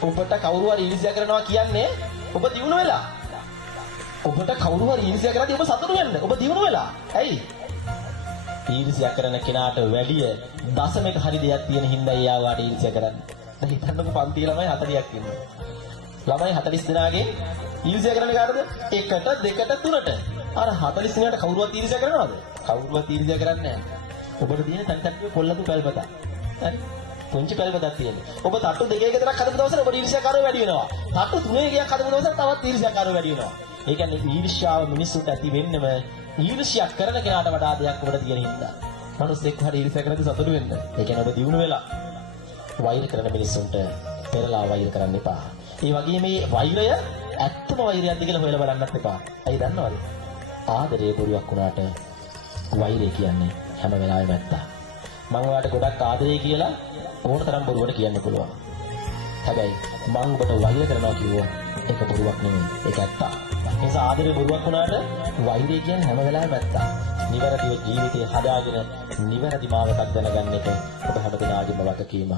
ඔබට කවුරු හරි ඊර්ෂ්‍යා කරනවා කියන්නේ ඔබ දියුණු වෙලා. ඔබට කවුරු හරි ඊර්ෂ්‍යා කරද්දී ඔබ සතුටු වෙන්න. ඔබ දියුණු වෙලා. ඇයි? ඊර්ෂ්‍යා කරන කෙනාට වැඩිය දශමයක හරි දෙයක් තියෙන හින්දා එයා වාට ඊර්ෂ්‍යා කරන්නේ. දැන් හිතන්නකෝ පන්ති ළමයි 40ක් ඉන්නවා. ළමයි 40 දෙනාගෙන් ඊර්ෂ්‍යා කරන්නේ කාටද? 1ට 2ට 3ට. අර 40 දෙනාට කවුරුවත් ඊර්ෂ්‍යා කරනවද? කවුරුවත් ඊර්ෂ්‍යා කරන්නේ නැහැ. ඔබට තියෙන තනි තට්ටුවේ කොල්ලතු පැල්පතක්. හරි? පුංචි පැල්පතක් තියෙන්නේ. ඔබ තට්ටු දෙකක විතරක් හදපු දවසට ඔබට ඊර්ෂ්‍යාකාරව වැඩි වෙනවා. තට්ටු තුනක එකක් හදපු දවසට තවත් ඊර්ෂ්‍යාකාරව වැඩි වෙනවා. ඒ කියන්නේ ඊර්ෂ්‍යාව මිනිස්සුන්ට ඇති වෙන්නම ඊර්ෂ්‍යා කරන කෙනාට වඩා දෙයක් ඔබට තියෙන හින්දා. මිනිස්සෙක් හරි ඊර්ෂ්‍යා කරද්දී සතුටු වෙන්න. ඒ කියන්නේ ඔබ දියුණු වෙලා වෛර කරන මිනිස්සුන්ට පෙරලා වෛර කරන්න එපා. ඒ වගේම මේ වෛරය ඇත්තම වෛරයක්ද කියලා හොයලා බලන්නත් එපා. ඇයි දන්නවද? ආදරේ බොරුවක් වුණාට වෛරය කියන්නේ හැම වෙලාවෙම ඇත්ත. මම ඔයාලට ගොඩක් ආදරේ කියලා ඕන තරම් බොරුවට කියන්න පුළුවන්. හැබැයි මම ඔබට වෛර කරනවා කිව්වොත් ඒක බොරුවක් නෙමෙයි. ඒක ඇත්ත. ඒ නිසා ආදරේ බොරුවක් වුණාට වෛරය කියන්නේ හැම වෙලාවෙම ඇත්ත. නිවැරදිව ජීවිතේ හදාගෙන නිවැරදි මාවතක් දැනගන්න එක ඔබ හැමදෙනාගේම වගකීමක්.